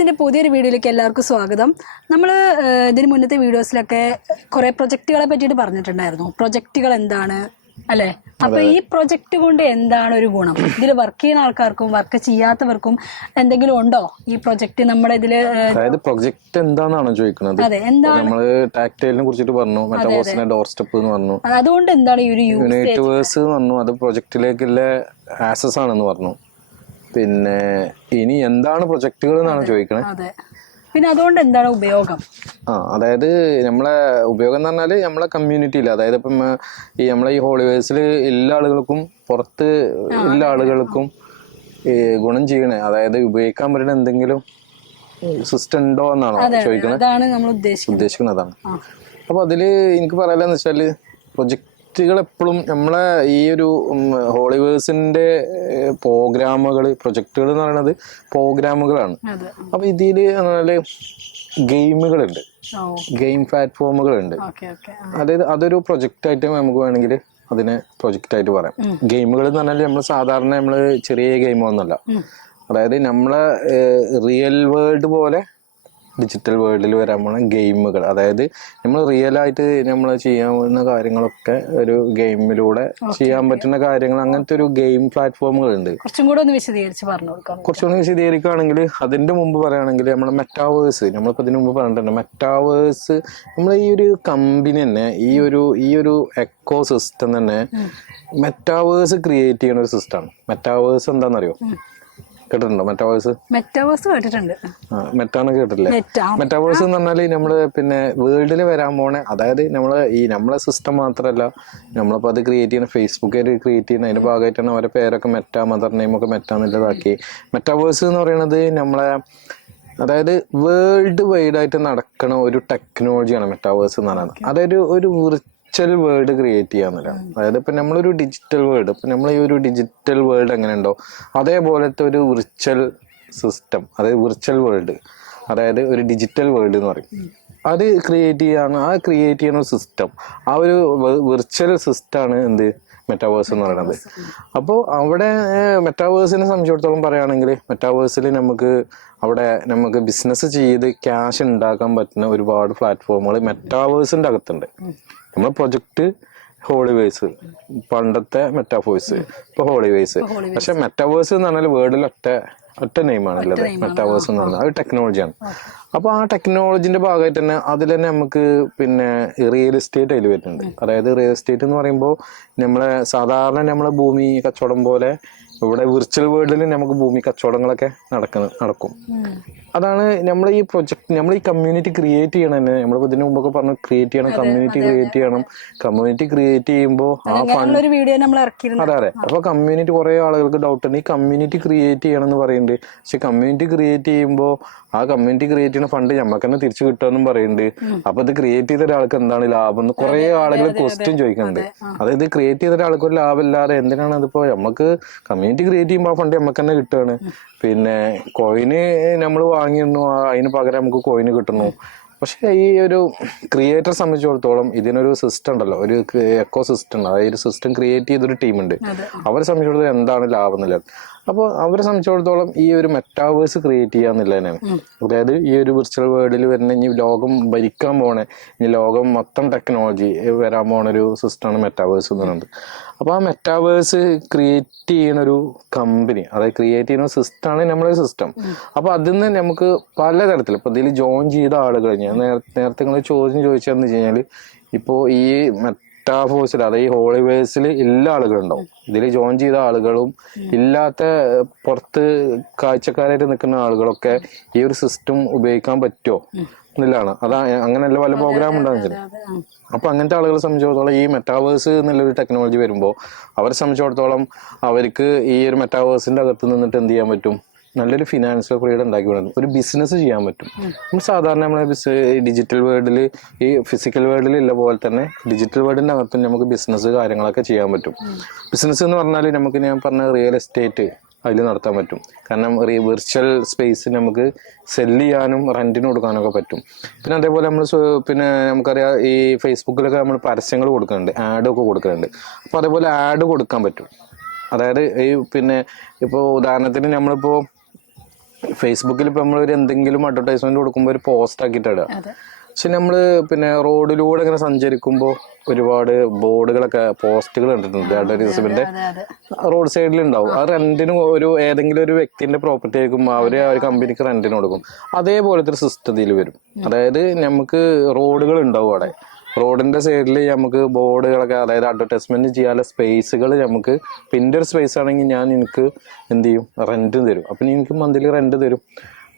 ബിസിനസിന്റെ പുതിയൊരു വീഡിയോയിലേക്ക് എല്ലാവർക്കും സ്വാഗതം. നമ്മൾ ഇതിന് മുന്നത്തെ വീഡിയോസിലൊക്കെ കുറേ പ്രൊജക്റ്റുകളെ പറ്റിയിട്ട് പറഞ്ഞിട്ടുണ്ടായിരുന്നു. പ്രൊജക്റ്റുകൾ എന്താണ് അല്ലേ? അപ്പൊ ഈ പ്രൊജക്റ്റ് കൊണ്ട് എന്താണ് ഒരു ഗുണം? ഇതിൽ വർക്ക് ചെയ്യുന്ന ആൾക്കാർക്കും വർക്ക് ചെയ്യാത്തവർക്കും എന്തെങ്കിലും ഉണ്ടോ ഈ പ്രൊജക്ട് നമ്മുടെ ഇതില്? അതായത് പ്രൊജക്ട് എന്താണെന്നാണ് ചോദിക്കുന്നത്. അതെ, എന്താണ്? നമ്മള് ടാക്ടൈലിനെ കുറിച്ചിട്ട് പറഞ്ഞു, മെറ്റാവേഴ്സിന്റെ ഡോർ സ്റ്റെപ്പ് എന്ന് പറഞ്ഞു, അതുകൊണ്ട് എന്താണ് ഈ ഒരു യൂണിവേഴ്സ് പറഞ്ഞു, അത് പ്രൊജക്റ്റിലേക്കുള്ള ആക്സസ് ആണെന്ന് പറഞ്ഞു. പിന്നെ ഇനി എന്താണ് പ്രൊജക്ടുകൾ എന്നാണ് ചോദിക്കണത്. അതെ, പിന്നെ അതുകൊണ്ട് എന്താണ് ഉപയോഗം? അതായത് നമ്മളെ ഉപയോഗം എന്ന് പറഞ്ഞാല് നമ്മളെ കമ്മ്യൂണിറ്റിയിൽ, അതായത് ഇപ്പം ഈ നമ്മളെ ഈ ഹോളിവേഴ്സിൽ എല്ലാ ആളുകൾക്കും പുറത്ത് എല്ലാ ആളുകൾക്കും ഗുണം ചെയ്യണേ, അതായത് ഉപയോഗിക്കാൻ പറ്റുന്ന എന്തെങ്കിലും സിസ്റ്റം ഉണ്ടോ എന്നാണോ ചോദിക്കുന്നത്. ഉദ്ദേശിക്കുന്നത് അതാണ്. അപ്പൊ അതില് എനിക്ക് പറയാലെന്ന് വെച്ചാല് പ്രൊജക്റ്റുകൾ എപ്പോഴും നമ്മളെ ഈ ഒരു ഹോളിവേഴ്സിന്റെ പ്രോഗ്രാമുകൾ, പ്രൊജക്റ്റുകൾ എന്ന് പറയുന്നത് പ്രോഗ്രാമുകളാണ്. അപ്പൊ ഇതില് പറഞ്ഞാല് ഗെയിമുകളുണ്ട്, ഗെയിം പ്ലാറ്റ്ഫോമുകളുണ്ട്. അതായത് അതൊരു പ്രൊജക്റ്റ് ആയിട്ട് നമുക്ക് വേണമെങ്കിൽ അതിനെ പ്രൊജക്റ്റ് ആയിട്ട് പറയാം. ഗെയിമുകൾ എന്ന് പറഞ്ഞാൽ നമ്മൾ സാധാരണ നമ്മള് ചെറിയ ഗെയിമൊന്നുമല്ല, അതായത് നമ്മളെ റിയൽ വേൾഡ് പോലെ ഡിജിറ്റൽ വേൾഡിൽ വരാൻ പോണ ഗെയിമുകൾ. അതായത് നമ്മൾ റിയൽ ആയിട്ട് നമ്മൾ ചെയ്യാവുന്ന കാര്യങ്ങളൊക്കെ ഒരു ഗെയിമിലൂടെ ചെയ്യാൻ പറ്റുന്ന കാര്യങ്ങൾ, അങ്ങനത്തെ ഒരു ഗെയിം പ്ലാറ്റ്ഫോമുകളുണ്ട്. കുറച്ചും കൂടെ ഒന്ന് വിശദീകരിച്ച് പറഞ്ഞു കൊടുക്കാം. കുറച്ചുകൂടി വിശദീകരിക്കുകയാണെങ്കിൽ അതിന്റെ മുമ്പ് പറയുകയാണെങ്കിൽ നമ്മളെ മെറ്റാവേഴ്സ്, നമ്മളിപ്പോൾ ഇതിനു മുമ്പ് പറഞ്ഞിട്ടുണ്ട്. മെറ്റാവേഴ്സ് നമ്മളെ ഈ ഒരു കമ്പനി തന്നെ, ഈ ഒരു എക്കോ സിസ്റ്റം തന്നെ മെറ്റാവേഴ്സ് ക്രിയേറ്റ് ചെയ്യുന്ന ഒരു സിസ്റ്റമാണ്. മെറ്റാവേഴ്സ് എന്താണെന്നറിയോ? കേട്ടിട്ടുണ്ടോ മെറ്റാവേഴ്സ്? മെറ്റാവേഴ്സ് കേട്ടിട്ടുണ്ട്. മെറ്റാന്ന് കേട്ടിട്ടില്ലേ? മെറ്റാവേഴ്സ് എന്ന് പറഞ്ഞാല് നമ്മള് പിന്നെ വേൾഡിൽ വരാൻ പോണേ, അതായത് നമ്മളെ സിസ്റ്റം മാത്രമല്ല, നമ്മളിപ്പോ അത് ക്രിയേറ്റ് ചെയ്യുന്ന ഫേസ്ബുക്ക് ക്രിയേറ്റ് ചെയ്യുന്ന അതിന്റെ ഭാഗമായിട്ടാണ് അവരുടെ പേരൊക്കെ മെറ്റ, മദർ നെയിം ഒക്കെ മെറ്റ എന്നുള്ളതാക്കി. മെറ്റാവേഴ്സ് എന്ന് പറയുന്നത് നമ്മളെ, അതായത് വേൾഡ് വൈഡ് ആയിട്ട് നടക്കണ ഒരു ടെക്നോളജിയാണ് മെറ്റാവേഴ്സ് എന്ന് പറയുന്നത്. അതായത് ഒരു വിർച്വൽ വേൾഡ് ക്രിയേറ്റ് ചെയ്യാന്നില്ല. അതായത് ഇപ്പൊ നമ്മളൊരു ഡിജിറ്റൽ വേൾഡ്, ഇപ്പൊ നമ്മൾ ഈ ഒരു ഡിജിറ്റൽ വേൾഡ് എങ്ങനെ ഉണ്ടോ അതേപോലത്തെ ഒരു വിർച്വൽ സിസ്റ്റം, അതായത് വിർച്വൽ വേൾഡ്, അതായത് ഒരു ഡിജിറ്റൽ വേൾഡ് എന്ന് പറയും. അത് ക്രിയേറ്റ് ചെയ്യുന്ന സിസ്റ്റം, ആ ഒരു വിർച്വൽ സിസ്റ്റമാണ് എന്ത് മെറ്റാവേഴ്സ് എന്ന് പറയുന്നത്. അപ്പോൾ അവിടെ മെറ്റാവേഴ്സിനെ സംബന്ധിച്ചിടത്തോളം പറയുകയാണെങ്കിൽ മെറ്റാവേഴ്സിൽ നമുക്ക് ബിസിനസ് ചെയ്ത് ക്യാഷ് ഉണ്ടാക്കാൻ പറ്റുന്ന ഒരുപാട് പ്ലാറ്റ്ഫോമുകൾ മെറ്റാവേഴ്സിന്റെ അകത്തുണ്ട്. നമ്മളെ പ്രൊജക്ട് ഹോളിവേഴ്സ്, പണ്ടത്തെ മെറ്റാവേഴ്സ്, ഇപ്പൊ ഹോളിവേഴ്സ്. പക്ഷെ മെറ്റാവേഴ്സ് എന്ന് പറഞ്ഞാൽ വേർഡിൽ ഒറ്റ നെയിമാണ് ഉള്ളത്. മെറ്റാവേഴ്സ് എന്ന് പറഞ്ഞാൽ അത് ടെക്നോളജിയാണ്. അപ്പൊ ആ ടെക്നോളജിന്റെ ഭാഗമായിട്ട് തന്നെ അതിൽ തന്നെ നമുക്ക് പിന്നെ റിയൽ എസ്റ്റേറ്റ് അതിൽ വരുന്നുണ്ട്. അതായത് റിയൽ എസ്റ്റേറ്റ് എന്ന് പറയുമ്പോൾ സാധാരണ നമ്മളെ ഭൂമി കച്ചവടം പോലെ ഇവിടെ വിർച്വൽ വേൾഡിൽ നമുക്ക് ഭൂമി കച്ചവടങ്ങളൊക്കെ നടക്കും. അതാണ് നമ്മൾ ഈ പ്രൊജക്ട്, നമ്മൾ ഈ കമ്മ്യൂണിറ്റി ക്രിയേറ്റ് ചെയ്യണം തന്നെ. നമ്മളിപ്പോ ഇതിനു മുമ്പൊക്കെ പറഞ്ഞു ക്രിയേറ്റ് ചെയ്യണം, കമ്മ്യൂണിറ്റി ക്രിയേറ്റ് ചെയ്യണം. കമ്മ്യൂണിറ്റി ക്രിയേറ്റ് ചെയ്യുമ്പോൾ അതെ. അപ്പൊ കമ്മ്യൂണിറ്റി കുറെ ആളുകൾക്ക് ഡൗട്ട് ഉണ്ട്, ഈ കമ്മ്യൂണിറ്റി ക്രിയേറ്റ് ചെയ്യണം എന്ന് പറയുന്നുണ്ട്. പക്ഷെ കമ്മ്യൂണിറ്റി ക്രിയേറ്റ് ചെയ്യുമ്പോൾ ആ കമ്മ്യൂണിറ്റി ക്രിയേറ്റ് ചെയ്യുന്ന ഫണ്ട് ഞമ്മക്ക് തന്നെ തിരിച്ചു കിട്ടുമെന്നും പറയുന്നുണ്ട്. അപ്പൊ ഇത് ക്രിയേറ്റ് ചെയ്ത ഒരാൾക്ക് എന്താണ് ലാഭം എന്ന് കുറെ ആളുകൾ ക്വസ്റ്റ്യൻ ചോദിക്കുന്നുണ്ട്. അതായത് ക്രിയേറ്റ് ചെയ്ത ഒരാൾക്ക് ഒരു ലാഭമില്ലാതെ എന്തിനാണ് അതിപ്പോ നമുക്ക് കമ്മ്യൂണിറ്റി ക്രിയേറ്റ് ചെയ്യുമ്പോൾ ആ ഫണ്ട് നമുക്ക് തന്നെ കിട്ടുകയാണ്. പിന്നെ കോയിന് നമ്മൾ വാങ്ങിയിരുന്നു, അതിന് പകരം നമുക്ക് കോയിന് കിട്ടുന്നു. പക്ഷെ ഈ ഒരു ക്രിയേറ്ററെ സംബന്ധിച്ചിടത്തോളം ഇതിനൊരു സിസ്റ്റം ഉണ്ടല്ലോ, ഒരു എക്കോ സിസ്റ്റം ഉണ്ട്. അതായത് സിസ്റ്റം ക്രിയേറ്റ് ചെയ്തൊരു ടീമുണ്ട്. അവരെ സംബന്ധിച്ചിടത്തോളം എന്താണ് ലാഭം എന്നുള്ളത്. അപ്പോൾ അവരെ സംബന്ധിച്ചിടത്തോളം ഈ ഒരു മെറ്റാവേഴ്സ് ക്രിയേറ്റ് ചെയ്യാന്നുള്ളത് തന്നെയാണ്. അതായത് ഈ ഒരു വിർച്വൽ വേൾഡിൽ വരുന്ന ഇനി ലോകം ഭരിക്കാൻ പോണേ, ഇനി ലോകം മൊത്തം ടെക്നോളജി വരാൻ പോണ ഒരു സിസ്റ്റമാണ് മെറ്റാവേഴ്സ് എന്ന് പറയുന്നത്. അപ്പോൾ ആ മെറ്റാവേഴ്സ് ക്രിയേറ്റ് ചെയ്യുന്ന ഒരു കമ്പനി, അതായത് ക്രിയേറ്റ് ചെയ്യുന്ന സിസ്റ്റമാണ് നമ്മളെ സിസ്റ്റം. അപ്പോൾ അതിൽ നിന്ന് നമുക്ക് പലതരത്തിൽ ഇപ്പൊ ഇതിൽ ജോയിൻ ചെയ്ത ആളുകൾ, ഞാൻ നേരത്തെ നിങ്ങൾ ചോദ്യം ചോദിച്ചതെന്ന് വെച്ച് കഴിഞ്ഞാൽ, ഇപ്പോൾ ഈ മെറ്റാവേഴ്സിൽ, അതായത് ഈ ഹോളിവേഴ്സിൽ എല്ലാ ആളുകളുണ്ടാവും. ഇതിൽ ജോയിൻ ചെയ്ത ആളുകളും ഇല്ലാത്ത പുറത്ത് കാഴ്ചക്കാരായിട്ട് നിൽക്കുന്ന ആളുകളൊക്കെ ഈ ഒരു സിസ്റ്റം ഉപയോഗിക്കാൻ പറ്റുമോ എന്നുള്ളതാണ്. അങ്ങനെയല്ല പല പ്രോഗ്രാം ഉണ്ടാകുന്നത്. അപ്പൊ അങ്ങനത്തെ ആളുകളെ സംബന്ധിച്ചിടത്തോളം ഈ മെറ്റാവേഴ്സ് എന്നുള്ളൊരു ടെക്നോളജി വരുമ്പോൾ അവരെ സംബന്ധിച്ചിടത്തോളം അവർക്ക് ഈ ഒരു മെറ്റാവേഴ്സിന്റെ അകത്ത് നിന്നിട്ട് എന്ത് ചെയ്യാൻ പറ്റും? നല്ലൊരു ഫിനാൻഷ്യൽ ഫ്രീഡം ഉണ്ടാക്കി വിടുന്നു, ഒരു ബിസിനസ് ചെയ്യാൻ പറ്റും. നമ്മൾ സാധാരണ നമ്മളെ ഡിജിറ്റൽ വേൾഡിൽ, ഈ ഫിസിക്കൽ വേൾഡിൽ ഇല്ല പോലെ തന്നെ ഡിജിറ്റൽ വേൾഡിന്റെ അകത്തും നമുക്ക് ബിസിനസ് കാര്യങ്ങളൊക്കെ ചെയ്യാൻ പറ്റും. ബിസിനസ് എന്ന് പറഞ്ഞാൽ ഞാൻ പറഞ്ഞ റിയൽ എസ്റ്റേറ്റ് അതിൽ നടത്താൻ പറ്റും. കാരണം വിർച്വൽ സ്പേസ് നമുക്ക് സെല്ല് ചെയ്യാനും റെന്റിന് കൊടുക്കാനൊക്കെ പറ്റും. പിന്നെ അതേപോലെ നമുക്കറിയാം ഈ ഫേസ്ബുക്കിലൊക്കെ നമ്മൾ പരസ്യങ്ങൾ കൊടുക്കുന്നുണ്ട്, ആഡൊക്കെ കൊടുക്കുന്നുണ്ട്. അപ്പോൾ അതേപോലെ ആഡ് കൊടുക്കാൻ പറ്റും. അതായത് ഈ ഇപ്പോൾ ഉദാഹരണത്തിന് നമ്മളിപ്പോൾ ഫേസ്ബുക്കിൽ ഇപ്പൊ നമ്മളൊരു എന്തെങ്കിലും അഡ്വർടൈസ്മെന്റ് കൊടുക്കുമ്പോൾ ഒരു പോസ്റ്റ് ആക്കിയിട്ട് ഇടുക. പക്ഷെ നമ്മള് പിന്നെ റോഡിലൂടെ ഇങ്ങനെ സഞ്ചരിക്കുമ്പോൾ ഒരുപാട് ബോർഡുകളൊക്കെ പോസ്റ്റുകൾ കണ്ടിട്ടുണ്ട് അഡ്വർടൈസ്മെന്റ് റോഡ് സൈഡിൽ ഉണ്ടാവും. ആ റെന്റിന് ഏതെങ്കിലും ഒരു വ്യക്തിന്റെ പ്രോപ്പർട്ടി ആയിരിക്കും, അവര് ആ ഒരു കമ്പനിക്ക് റെന്റിന് കൊടുക്കും. അതേപോലത്തെ ഒരു സിസ്റ്റത്തിൽ വരും. അതായത് നമുക്ക് റോഡുകൾ ഉണ്ടാവും അവിടെ, റോഡിന്റെ സൈഡിൽ നമുക്ക് ബോർഡുകളൊക്കെ, അതായത് അഡ്വർടൈസ്മെന്റ് ചെയ്യാനുള്ള സ്പേസുകൾ നമുക്ക് പിന്നെ ഒരു സ്പേസ് ആണെങ്കിൽ ഞാൻ എനിക്ക് എന്ത് ചെയ്യും, റെന്റ് തരും. അപ്പൊ എനിക്ക് മന്ത്ലി റെന്റ് തരും.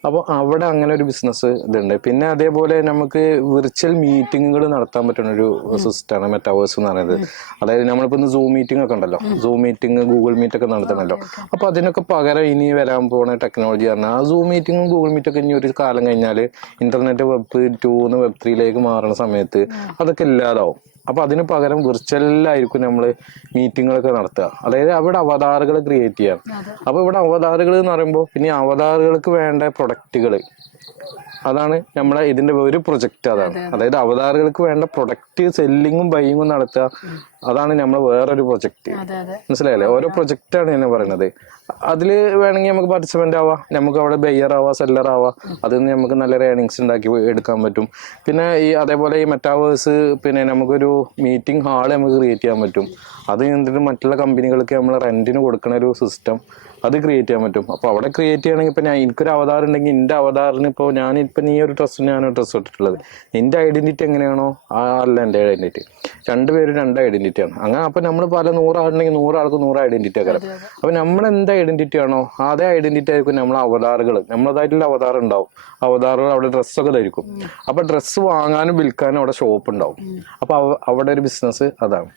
അപ്പോൾ അവിടെ അങ്ങനെ ഒരു ബിസിനസ് ഇതുണ്ട്. പിന്നെ അതേപോലെ നമുക്ക് വിർച്വൽ മീറ്റിങ്ങുകൾ നടത്താൻ പറ്റുന്ന ഒരു സിസ്റ്റമാണ് മെറ്റാവേഴ്സ് എന്ന് പറയുന്നത്. അതായത് നമ്മളിപ്പോൾ ഇന്ന് സൂം മീറ്റിംഗ് ഒക്കെ ഉണ്ടല്ലോ, സൂം മീറ്റിംഗ്, ഗൂഗിൾ മീറ്റ് ഒക്കെ നടത്തണല്ലോ. അപ്പോൾ അതിനൊക്കെ പകരം ഇനി വരാൻ പോകുന്ന ടെക്നോളജി പറഞ്ഞാൽ ആ സൂം മീറ്റിങ്ങും ഗൂഗിൾ മീറ്റൊക്കെ ഇനി ഒരു കാലം കഴിഞ്ഞാൽ ഇന്റർനെറ്റ് വെബ് 2 വെബ് 3 മാറുന്ന സമയത്ത് അതൊക്കെ ഇല്ലാതാവും. അപ്പൊ അതിന് പകരം വിർച്വലായിരിക്കും നമ്മൾ മീറ്റിങ്ങുകളൊക്കെ നടത്തുക. അതായത് അവിടെ അവതാറുകൾ ക്രിയേറ്റ് ചെയ്യാം. അപ്പൊ ഇവിടെ അവതാറുകൾ എന്ന് പറയുമ്പോൾ പിന്നെ അവതാറുകൾക്ക് വേണ്ട പ്രൊഡക്റ്റുകൾ, അതാണ് നമ്മളെ ഇതിന്റെ ഒരു പ്രൊജക്ട്. അതാണ് അതായത് അവതാറുകൾക്ക് വേണ്ട പ്രൊഡക്റ്റ് സെല്ലിങ്ങും ബൈയിങ്ങും നടത്തുക. അതാണ് നമ്മളെ വേറൊരു പ്രൊജക്ട്. മനസ്സിലായല്ലേ? ഓരോ പ്രൊജക്റ്റാണ് ഞാൻ പറയുന്നത്. അതില് വേണമെങ്കിൽ നമുക്ക് പാർട്ടിസിപ്പന്റ് ആവാം, നമുക്ക് അവിടെ ബെയർ ആവാം, സെല്ലർ ആവാം. അതിൽ നിന്ന് നമുക്ക് നല്ല ഏർണിങ്സ് ഉണ്ടാക്കി എടുക്കാൻ പറ്റും. പിന്നെ അതേപോലെ ഈ മെറ്റാവേഴ്സ് പിന്നെ നമുക്കൊരു മീറ്റിംഗ് ഹാള് നമുക്ക് ക്രിയേറ്റ് ചെയ്യാൻ പറ്റും. അത് എന്നിട്ട് മറ്റുള്ള കമ്പനികൾക്ക് നമ്മൾ റെന്റിന് കൊടുക്കുന്ന ഒരു സിസ്റ്റം അത് ക്രിയേറ്റ് ചെയ്യാൻ പറ്റും. അപ്പോൾ അവിടെ ക്രിയേറ്റ് ചെയ്യണമെങ്കിൽ ഇപ്പം എനിക്കൊരു അവതാർ ഉണ്ടെങ്കിൽ എൻ്റെ അവതാറിന് ഇപ്പോൾ ഞാനിപ്പോൾ നീ ഒരു ഡ്രസ്സ് ഞാനൊരു ഡ്രസ്സ് ഇട്ടിട്ടുള്ളത്, എൻ്റെ ഐഡന്റിറ്റി എങ്ങനെയാണോ അല്ല എൻ്റെ ഐഡന്റിറ്റി. രണ്ടുപേരും രണ്ട് ഐഡന്റിറ്റിയാണ്. അങ്ങനെ അപ്പം നമ്മൾ പല 100 ആളുണ്ടെങ്കിൽ 100 ആൾക്ക് 100 ഐഡന്റിറ്റി ആക്കാം. അപ്പം നമ്മൾ എന്ത് ഐഡന്റിറ്റി ആണോ അതേ ഐഡന്റിറ്റി ആയിരിക്കും നമ്മളെ അവതാറുകൾ. നമ്മളതായിട്ടുള്ള അവതാർ ഉണ്ടാവും. അവതാറുകൾ അവിടെ ഡ്രസ്സൊക്കെ ധരിക്കും. അപ്പം ഡ്രസ്സ് വാങ്ങാനും വിൽക്കാനും അവിടെ ഷോപ്പ് ഉണ്ടാവും. അപ്പം അവിടെ ഒരു ബിസിനസ് അതാണ്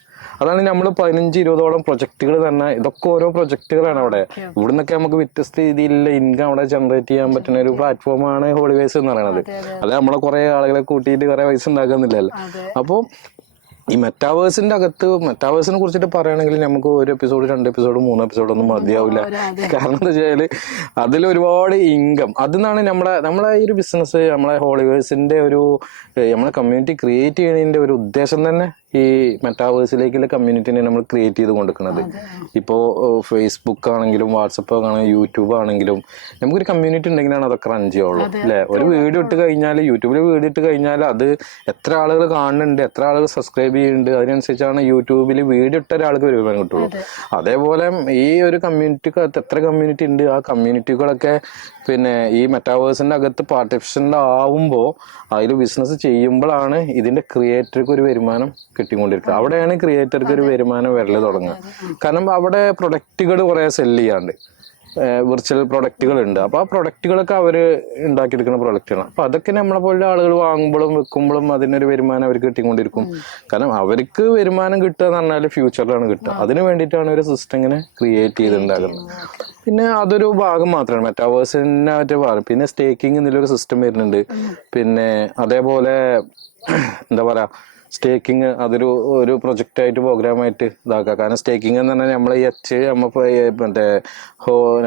നമ്മൾ 15-20ഓളം പ്രൊജക്ടുകൾ തന്നെ. ഇതൊക്കെ ഓരോ പ്രൊജക്ടുകളാണ് അവിടെ. ഇവിടുന്നൊക്കെ നമുക്ക് വ്യത്യസ്ത രീതിയിലുള്ള ഇൻകം അവിടെ ജനറേറ്റ് ചെയ്യാൻ പറ്റുന്ന ഒരു പ്ലാറ്റ്ഫോമാണ് ഹോളിവേഴ്സ് എന്ന് പറയുന്നത്. അത് നമ്മളെ കുറെ ആളുകളെ കൂട്ടിയിട്ട് കുറെ പൈസ ഉണ്ടാക്കുന്നില്ലല്ലോ. അപ്പോൾ ഈ മെറ്റാവേഴ്സിന്റെ അകത്ത് മെറ്റാവേഴ്സിനെ കുറിച്ചിട്ട് പറയുകയാണെങ്കിൽ നമുക്ക് 1 എപ്പിസോഡ് 2 എപ്പിസോഡ് 3 എപ്പിസോഡ് ഒന്നും മതിയാവില്ല. കാരണം എന്താ വെച്ചാല് അതിൽ ഒരുപാട് ഇൻകം. അതിന്നാണ് നമ്മളെ ഈ ഒരു ബിസിനസ്, നമ്മളെ ഹോളിവേഴ്സിന്റെ നമ്മളെ കമ്മ്യൂണിറ്റി ക്രിയേറ്റ് ചെയ്യുന്നതിന്റെ ഒരു ഉദ്ദേശം തന്നെ ഈ മെറ്റാവേഴ്സിലേക്കുള്ള കമ്മ്യൂണിറ്റിനെ നമ്മൾ ക്രിയേറ്റ് ചെയ്ത് കൊടുക്കുന്നത്. ഇപ്പോൾ ഫേസ്ബുക്ക് ആണെങ്കിലും വാട്സപ്പ് ആണെങ്കിലും യൂട്യൂബ് ആണെങ്കിലും നമുക്കൊരു കമ്മ്യൂണിറ്റി ഉണ്ടെങ്കിലാണ് അതൊക്കെ റൺ ചെയ്യുള്ളൂ അല്ലെ? ഒരു വീഡിയോ ഇട്ട് കഴിഞ്ഞാൽ, യൂട്യൂബിൽ വീഡിയോ ഇട്ട് കഴിഞ്ഞാൽ അത് എത്ര ആളുകൾ കാണുന്നുണ്ട്, എത്ര ആളുകൾ സബ്സ്ക്രൈബ് ചെയ്യുന്നുണ്ട്, അതിനനുസരിച്ചാണ് യൂട്യൂബിൽ വീഡിയോ ഇട്ട ഒരാൾക്ക് വരുമാനം കിട്ടുള്ളൂ. അതേപോലെ ഈ ഒരു കമ്മ്യൂണിറ്റിക്ക് എത്ര കമ്മ്യൂണിറ്റി ഉണ്ട്, ആ കമ്മ്യൂണിറ്റികളൊക്കെ പിന്നെ ഈ മെറ്റാവേഴ്സിന്റെ അകത്ത് പാർട്ടിസിപ്പന്റ് ആവുമ്പോൾ അതിൽ ബിസിനസ് ചെയ്യുമ്പോഴാണ് ഇതിന്റെ ക്രിയേറ്റർക്ക് ഒരു വരുമാനം കിട്ടിക്കൊണ്ടിരിക്കുക. അവിടെയാണ് ക്രിയേറ്റർക്ക് ഒരു വരുമാനം വരല് തുടങ്ങുക. കാരണം അവിടെ പ്രൊഡക്റ്റുകൾ കുറെ സെല് ചെയ്യാണ്ട് വിർച്വൽ പ്രൊഡക്റ്റുകൾ ഉണ്ട്. അപ്പൊ ആ പ്രൊഡക്റ്റുകളൊക്കെ അവര് ഉണ്ടാക്കിയെടുക്കുന്ന പ്രൊഡക്റ്റുകളാണ്. അപ്പൊ അതൊക്കെ നമ്മളെ പോലുള്ള ആളുകൾ വാങ്ങുമ്പോഴും വെക്കുമ്പോഴും അതിനൊരു വരുമാനം അവർക്ക് കിട്ടിക്കൊണ്ടിരിക്കും. കാരണം അവർക്ക് വരുമാനം കിട്ടുക എന്ന് പറഞ്ഞാൽ ഫ്യൂച്ചറിലാണ് കിട്ടുക. അതിന് വേണ്ടിയിട്ടാണ് ഒരു സിസ്റ്റം ഇങ്ങനെ ക്രിയേറ്റ് ചെയ്തിട്ടുണ്ടാകുന്നത്. പിന്നെ അതൊരു ഭാഗം മാത്രമാണ് മെറ്റാവേഴ്സിനായിട്ട് ഭാഗം. പിന്നെ സ്റ്റേക്കിംഗ് എന്നൊരു സിസ്റ്റം വരുന്നുണ്ട്. പിന്നെ അതേപോലെ എന്താ പറയാ, സ്റ്റേക്കിങ് അതൊരു പ്രൊജക്റ്റായിട്ട് പ്രോഗ്രാമായിട്ട് ഇതാക്കുക. കാരണം സ്റ്റേക്കിംഗ് എന്ന് പറഞ്ഞാൽ നമ്മളെ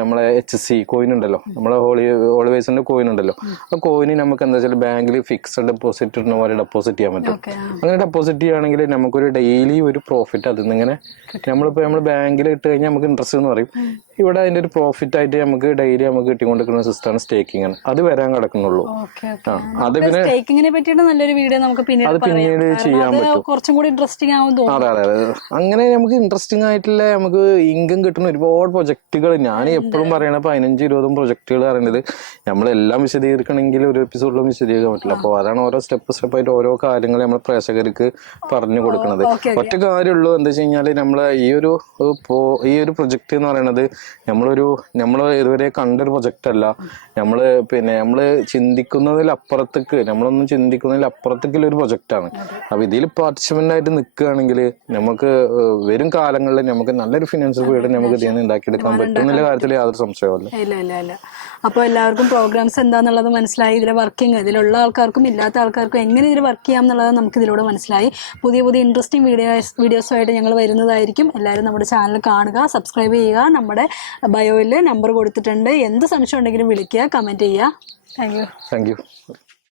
നമ്മളെ HC കോയിൻ ഉണ്ടല്ലോ, നമ്മളെ ഹോളിവേഴ്സിന്റെ കോയിൻ ഉണ്ടല്ലോ, ആ കോയിന് നമുക്ക് എന്താ വെച്ചാൽ ബാങ്കിൽ ഫിക്സഡ് ഡെപ്പോസിറ്റ് ഇടുന്ന പോലെ ഡെപ്പോസിറ്റ് ചെയ്യാൻ പറ്റും. അങ്ങനെ ഡെപ്പോസിറ്റ് ചെയ്യുകയാണെങ്കിൽ നമുക്കൊരു ഡെയിലി ഒരു പ്രോഫിറ്റ് അതിൽ നിന്ന് ഇങ്ങനെ നമ്മൾ ബാങ്കിൽ ഇട്ട് കഴിഞ്ഞാൽ നമുക്ക് ഇൻട്രസ്റ്റ് എന്ന് പറയും. ഇവിടെ അതിന്റെ ഒരു പ്രോഫിറ്റ് ആയിട്ട് നമുക്ക് ഡെയിലി നമുക്ക് കിട്ടിക്കൊണ്ടിരിക്കുന്ന സിസ്റ്റമാണ് സ്റ്റേക്കിംഗ് ആണ്. അത് വരാൻ കിടക്കുന്നുള്ളൂ. അത് പിന്നെ സ്റ്റേക്കിങ്ങിനെ പറ്റിയിട്ട് നല്ലൊരു വീഡിയോ നമുക്ക് പിന്നീട് ചെയ്യാൻ പറ്റും. കുറച്ചും കൂടി ഇൻട്രസ്റ്റിംഗ് ആവും. അതെ. അങ്ങനെ നമുക്ക് ഇൻട്രസ്റ്റിംഗ് ആയിട്ടുള്ള നമുക്ക് ഇൻകം കിട്ടുന്ന ഒരുപാട് പ്രൊജക്ടുകൾ. ഞാൻ എപ്പോഴും പറയണ 15-20 പ്രൊജക്ടുകൾ പറയുന്നത് നമ്മളെല്ലാം വിശദീകരിക്കണമെങ്കിൽ ഒരു എപ്പിസോഡിലും വിശദീകരിക്കാൻ പറ്റില്ല. അപ്പോൾ അതാണ് ഓരോ സ്റ്റെപ്പായിട്ട് ഓരോ കാര്യങ്ങൾ നമ്മൾ പ്രേക്ഷകർക്ക് പറഞ്ഞു കൊടുക്കുന്നത്. ഒറ്റ കാര്യമുള്ളൂ, എന്താ വെച്ച് കഴിഞ്ഞാൽ നമ്മളെ ഈ ഒരു പ്രൊജക്ട് എന്ന് പറയുന്നത് നമ്മൾ ഇതുവരെ കണ്ടൊരു പ്രൊജക്റ്റ് അല്ല. നമ്മള് നമ്മളൊന്നും ചിന്തിക്കുന്നതിൽ അപ്പുറത്തേക്കുള്ള ഒരു പ്രൊജക്റ്റാണ്. അപ്പൊ ഇതിൽ പാർട്ടിസിപ്പന്റ് ആയിട്ട് നിൽക്കുകയാണെങ്കിൽ നമുക്ക് വരും കാലങ്ങളിൽ നമുക്ക് നല്ലൊരു ഫിനാൻഷ്യൽ ഫ്രീഡം നമുക്ക് ഇതിൽ നിന്ന് ഉണ്ടാക്കിയെടുക്കാൻ പറ്റും എന്നുള്ള കാര്യത്തിൽ യാതൊരു സംശയവുമില്ല. ഇല്ല. അപ്പോൾ എല്ലാവർക്കും പ്രോഗ്രാംസ് എന്താണെന്നുള്ളത് മനസ്സിലായി. ഇതിലെ വർക്കിംഗ് ഇതിലുള്ള ആൾക്കാർക്കും ഇല്ലാത്ത ആൾക്കാർക്കും എങ്ങനെ ഇതിൽ വർക്ക് ചെയ്യാം എന്നുള്ളത് നമുക്ക് ഇതിലൂടെ മനസ്സിലായി. പുതിയ ഇൻട്രസ്റ്റിംഗ് വീഡിയോസുമായിട്ട് ഞങ്ങൾ വരുന്നതായിരിക്കും. എല്ലാവരും നമ്മുടെ ചാനൽ കാണുക, സബ്സ്ക്രൈബ് ചെയ്യുക. നമ്മുടെ ബയോയിൽ നമ്പർ കൊടുത്തിട്ടുണ്ട്. എന്ത് സംശയം ഉണ്ടെങ്കിലും വിളിക്കുക, കമൻറ്റ് ചെയ്യുക. Thank you.